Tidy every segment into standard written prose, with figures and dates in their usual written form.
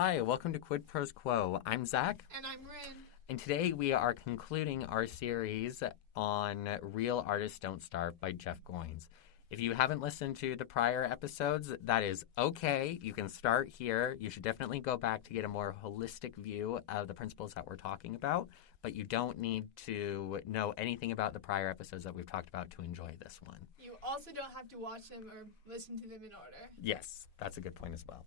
Hi, welcome to Quid Pros Quo. I'm Zac. And I'm Rin. And today we are concluding our series on Real Artists Don't Starve by Jeff Goins. If you haven't listened to the prior episodes, that is okay. You can start here. You should definitely go back to get a more holistic view of the principles that we're talking about, but you don't need to know anything about the prior episodes that we've talked about to enjoy this one. You also don't have to watch them or listen to them in order. Yes, that's a good point as well.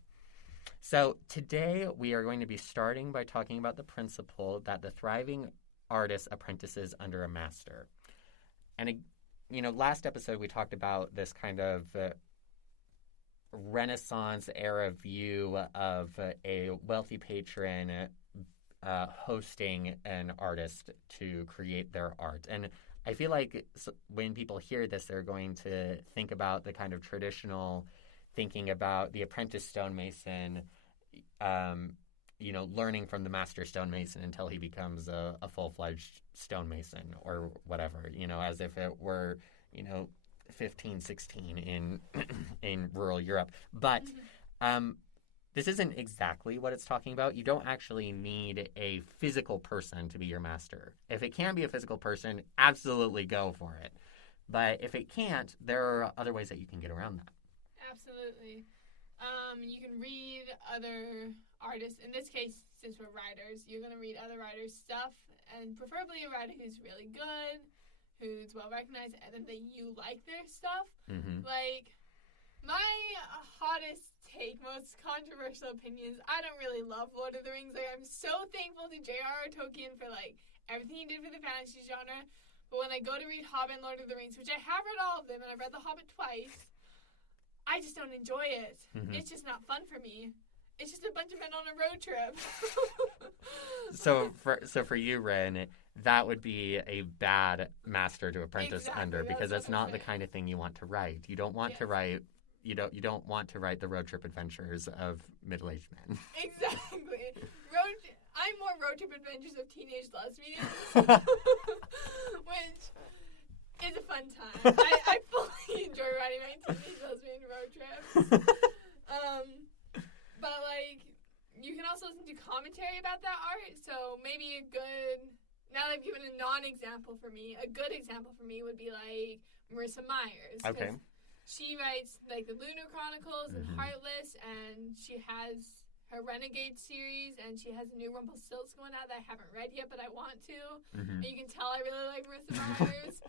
So today we are going to be starting by talking about the principle that the thriving artist apprentices under a master. And, last episode we talked about this kind of Renaissance era view of a wealthy patron hosting an artist to create their art. And I feel like when people hear this, they're going to think about the kind of traditional thinking about the apprentice stonemason, learning from the master stonemason until he becomes a full-fledged stonemason or whatever, as if it were, 1516 in rural Europe. But this isn't exactly what it's talking about. You don't actually need a physical person to be your master. If it can be a physical person, absolutely go for it. But if it can't, there are other ways that you can get around that. Absolutely. You can read other artists. In this case, since we're writers, you're going to read other writers' stuff, and preferably a writer who's really good, who's well-recognized, and that you like their stuff. Mm-hmm. Like, my hottest take, most controversial opinions, I don't really love Lord of the Rings. Like, I'm so thankful to J.R.R. Tolkien for, everything he did for the fantasy genre. But when I go to read Hobbit and Lord of the Rings, which I have read all of them, and I've read The Hobbit twice, I just don't enjoy it. Mm-hmm. It's just not fun for me. It's just a bunch of men on a road trip. So for you, Rin, that would be a bad master to apprentice under, because that's not the kind of thing you want to write. You don't want to write. You don't want to write the road trip adventures of middle-aged men. Exactly. I'm more road trip adventures of teenage lesbians, which is a fun time. I fully enjoy writing my teenage lesbian road trips. But, you can also listen to commentary about that art. So maybe now that I've given a non-example for me, a good example for me would be, Marissa Myers. Okay. She writes, the Lunar Chronicles and Heartless, and she has her Renegade series, and she has a new Rumpelstiltskin going out that I haven't read yet, but I want to. Mm-hmm. And you can tell I really like Marissa Myers.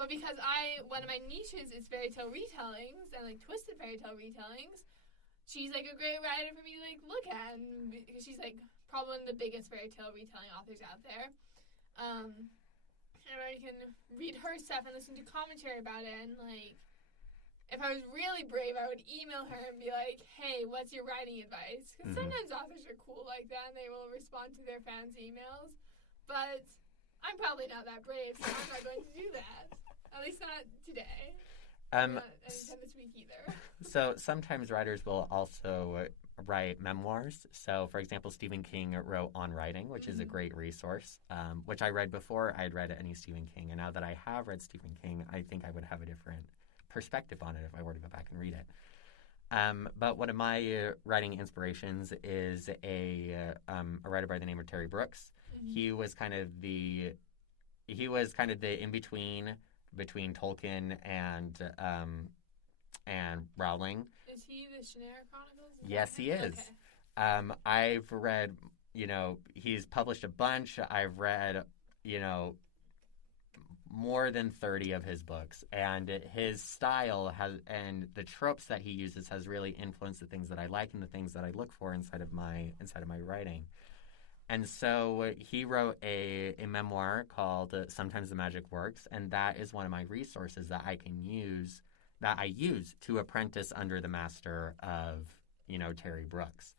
But because one of my niches is fairy tale retellings and twisted fairy tale retellings, she's a great writer for me to look at, and because she's probably one of the biggest fairy tale retelling authors out there. And I can read her stuff and listen to commentary about it, and if I was really brave, I would email her and be like, hey, what's your writing advice? Because sometimes authors are cool like that, and they will respond to their fans' emails. But I'm probably not that brave, so I'm not going to do that. At least not today. Not anytime this week either. So sometimes writers will also write memoirs. So, for example, Stephen King wrote On Writing, which is a great resource, which I read before I'd read any Stephen King. And now that I have read Stephen King, I think I would have a different perspective on it if I were to go back and read it. But one of my writing inspirations is a writer by the name of Terry Brooks. Mm-hmm. He was kind of the in-between between Tolkien and Rowling. Is he the Shannara Chronicles? Yes, he is. Okay. I've read, he's published a bunch. I've read, more than 30 of his books, and his style and the tropes that he uses has really influenced the things that I like and the things that I look for inside of my writing. And so he wrote a memoir called Sometimes the Magic Works, and that is one of my resources that I use to apprentice under the master of, Terry Brooks.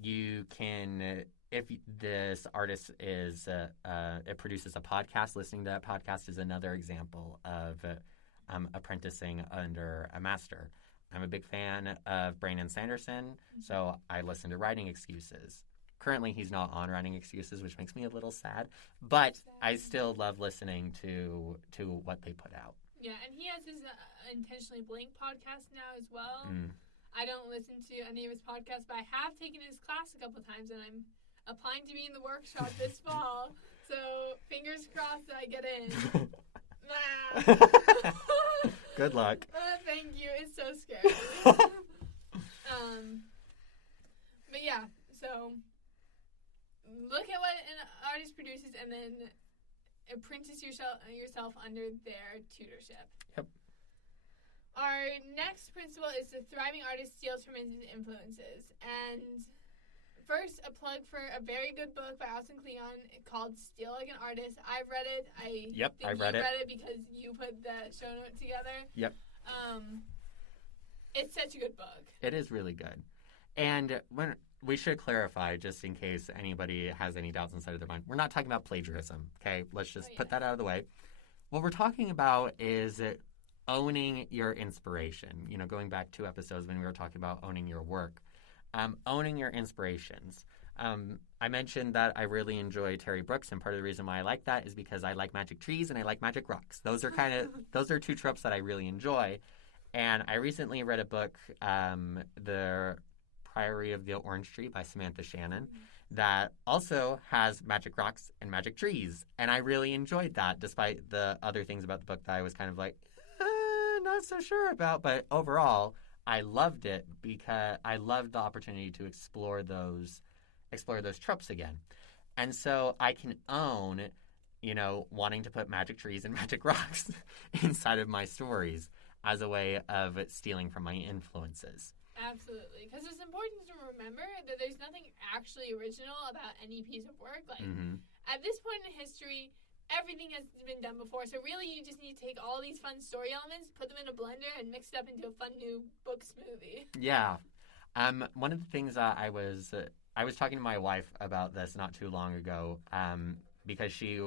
You can, if this artist it produces a podcast, listening to that podcast is another example of apprenticing under a master. I'm a big fan of Brandon Sanderson, so I listen to Writing Excuses. Currently, he's not on Writing Excuses, which makes me a little sad, but I still love listening to what they put out. Yeah, and he has his Intentionally Blank podcast now as well. I don't listen to any of his podcasts, but I have taken his class a couple times, and I'm applying to be in the workshop this fall. So fingers crossed that I get in. Good luck. Thank you. It's so scary. But yeah, so look at what an artist produces and then apprentice yourself under their tutorship. Yep. Our next principle is the thriving artist steals from his influences. And first, a plug for a very good book by Alison Cleon called Steal Like an Artist. I've read it. I've read it. Because you put the show note together. Yep. It's such a good book. It is really good. And we should clarify, just in case anybody has any doubts inside of their mind, we're not talking about plagiarism, okay? Let's just put that out of the way. What we're talking about is owning your inspiration. You know, going back 2 episodes when we were talking about owning your work. Owning your inspirations. I mentioned that I really enjoy Terry Brooks, and part of the reason why I like that is because I like magic trees and I like magic rocks. Those are 2 tropes that I really enjoy. And I recently read a book, The Priory of the Orange Tree by Samantha Shannon, that also has magic rocks and magic trees. And I really enjoyed that, despite the other things about the book that I was kind of like, not so sure about. But overall, I loved it because I loved the opportunity to explore those tropes again. And so I can own, wanting to put magic trees and magic rocks inside of my stories as a way of stealing from my influences. Absolutely. Because it's important to remember that there's nothing actually original about any piece of work. Like, at this point in history, everything has been done before. So really, you just need to take all these fun story elements, put them in a blender, and mix it up into a fun new book smoothie. Yeah. One of the things I was talking to my wife about this not too long ago, because she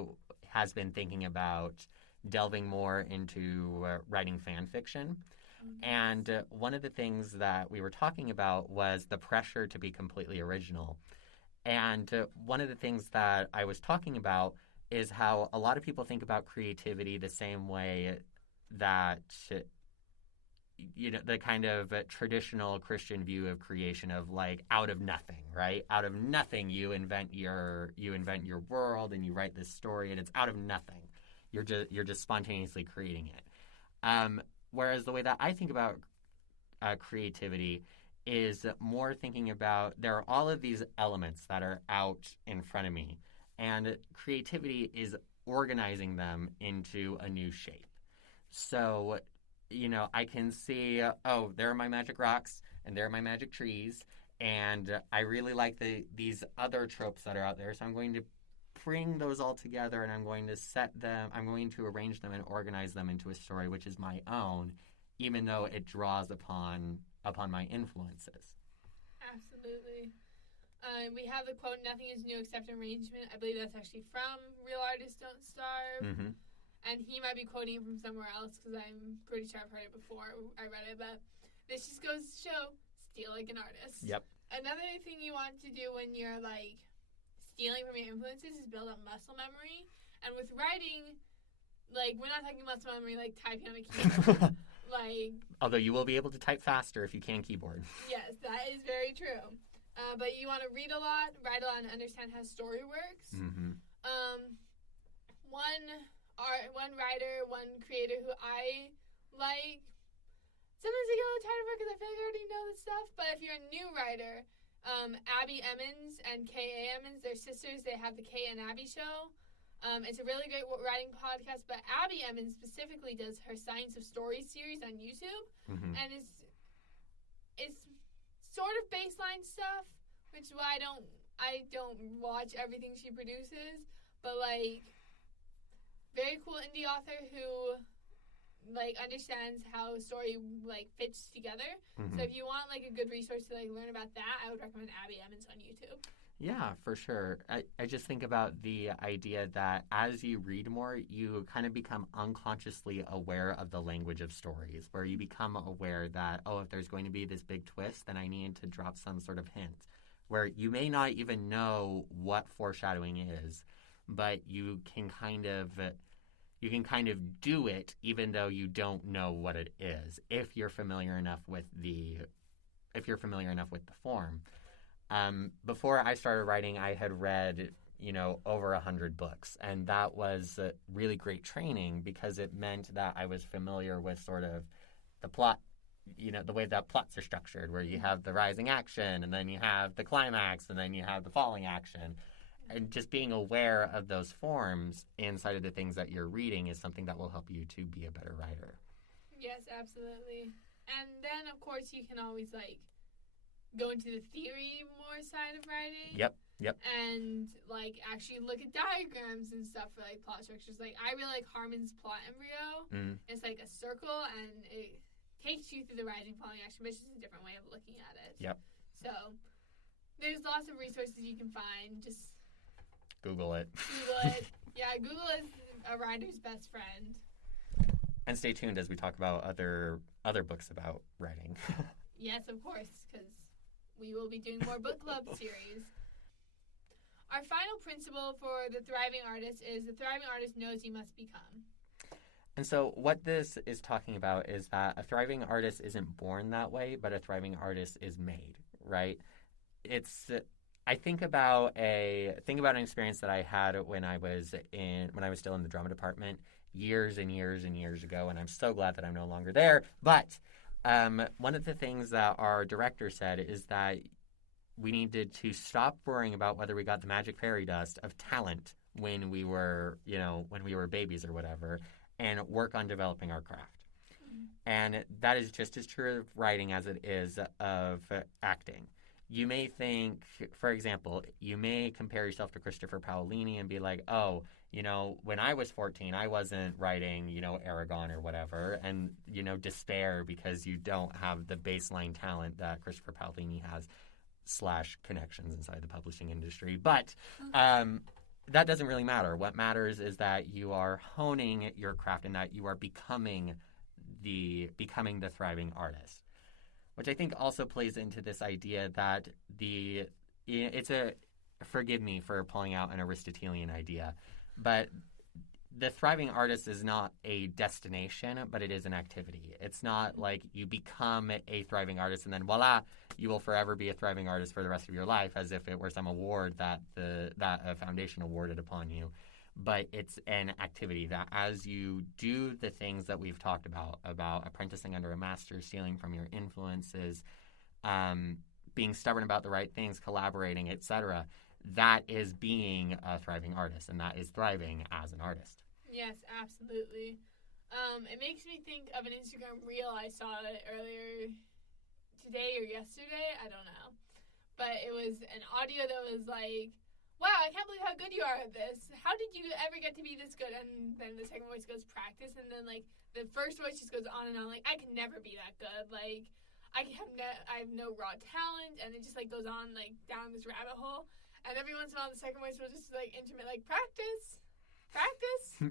has been thinking about delving more into writing fan fiction. And one of the things that we were talking about was the pressure to be completely original. And one of the things that I was talking about is how a lot of people think about creativity the same way that, the kind of traditional Christian view of creation of like out of nothing, right? Out of nothing, you invent your world and you write this story, and it's out of nothing. You're just spontaneously creating it. Whereas the way that I think about creativity is more thinking about there are all of these elements that are out in front of me, and creativity is organizing them into a new shape. So, I can see, there are my magic rocks and there are my magic trees, and I really like these other tropes that are out there, so I'm going to bring those all together, and I'm going to arrange them and organize them into a story which is my own, even though it draws upon my influences. Absolutely. We have the quote, "Nothing is new except arrangement." I believe that's actually from Real Artists Don't Starve. And he might be quoting it from somewhere else because I'm pretty sure I've heard it before. I read it, but this just goes to show, steal like an artist. Yep. Another thing you want to do when you're like stealing from your influences is build up muscle memory. And with writing, like, we're not talking muscle memory like typing on a keyboard. Although you will be able to type faster if you can keyboard. Yes, that is very true. But you want to read a lot, write a lot, and understand how story works. One writer, one creator who I like. Sometimes I get a little tired of her because I feel like I already know this stuff. But if you're a new writer, Abby Emmons and K.A. Emmons, they're sisters. They have the Kay and Abby Show. It's a really great writing podcast. But Abby Emmons specifically does her Science of Stories series on YouTube, and it's sort of baseline stuff, which is why I don't watch everything she produces. But very cool indie author who understands how a story fits together. So if you want a good resource to learn about that, I would recommend Abby Emmons on YouTube. Yeah, for sure. I just think about the idea that as you read more, you kind of become unconsciously aware of the language of stories, where you become aware that, if there's going to be this big twist, then I need to drop some sort of hint, where you may not even know what foreshadowing is, but you can kind of do it even though you don't know what it is, if you're familiar enough with the if you're familiar enough with the form. Before I started writing, I had read, over 100 books. And that was really great training because it meant that I was familiar with sort of the plot, the way that plots are structured, where you have the rising action, and then you have the climax, and then you have the falling action. And just being aware of those forms inside of the things that you're reading is something that will help you to be a better writer. Yes, absolutely. And then, of course, you can always, go into the theory more side of writing. Yep. And, actually look at diagrams and stuff for, plot structures. I really like Harmon's plot embryo. Mm. It's, a circle, and it takes you through the rising, falling action, but it's just a different way of looking at it. Yep. So, there's lots of resources you can find. Just Google it. Yeah, Google is a writer's best friend. And stay tuned as we talk about other books about writing. Yes, of course, because we will be doing more book club series. Our final principle for the thriving artist is the thriving artist knows he must become. And so what this is talking about is that a thriving artist isn't born that way, but a thriving artist is made, right? I think about an experience that I had when I was still in the drama department years and years and years ago, and I'm so glad that I'm no longer there. But one of the things that our director said is that we needed to stop worrying about whether we got the magic fairy dust of talent when we were babies or whatever, and work on developing our craft. Mm-hmm. And that is just as true of writing as it is of acting. You may think, for example, you may compare yourself to Christopher Paolini and be like, oh, when I was 14, I wasn't writing, Aragon or whatever, and, despair because you don't have the baseline talent that Christopher Paolini has / connections inside the publishing industry. But that doesn't really matter. What matters is that you are honing your craft and that you are becoming the thriving artist. Which I think also plays into this idea that forgive me for pulling out an Aristotelian idea, but the thriving artist is not a destination, but it is an activity. It's not like you become a thriving artist and then voila, you will forever be a thriving artist for the rest of your life, as if it were some award that a foundation awarded upon you. But it's an activity that as you do the things that we've talked about apprenticing under a master, stealing from your influences, being stubborn about the right things, collaborating, etc., that is being a thriving artist, and that is thriving as an artist. Yes, absolutely. It makes me think of an Instagram reel I saw earlier today or yesterday, I don't know. But it was an audio that was like, wow, I can't believe how good you are at this. How did you ever get to be this good? And then the second voice goes, practice. And then, the first voice just goes on and on. I can never be that good. I have no raw talent. And it just, goes on, down this rabbit hole. And every once in a while, the second voice will just, intimate, practice.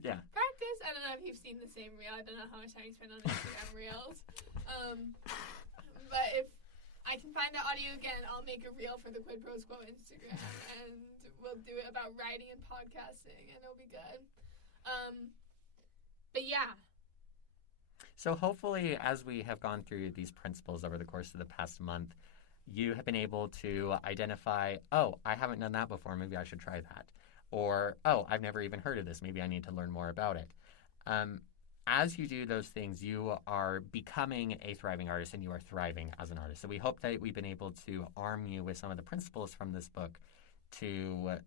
Yeah. Practice. I don't know if you've seen the same reel. I don't know how much time you spend on Instagram reels. But if I can find that audio again, I'll make a reel for the Quid Pros Quo Instagram, and we'll do it about writing and podcasting, and it'll be good. But yeah. So hopefully, as we have gone through these principles over the course of the past month, you have been able to identify, oh, I haven't done that before, maybe I should try that. Or, oh, I've never even heard of this, maybe I need to learn more about it. As you do those things, you are becoming a thriving artist and you are thriving as an artist. So we hope that we've been able to arm you with some of the principles from this book to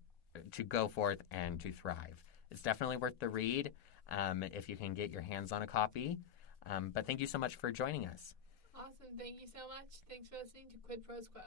go forth and to thrive. It's definitely worth the read if you can get your hands on a copy. But thank you so much for joining us. Awesome. Thank you so much. Thanks for listening to Quid Pros Quo.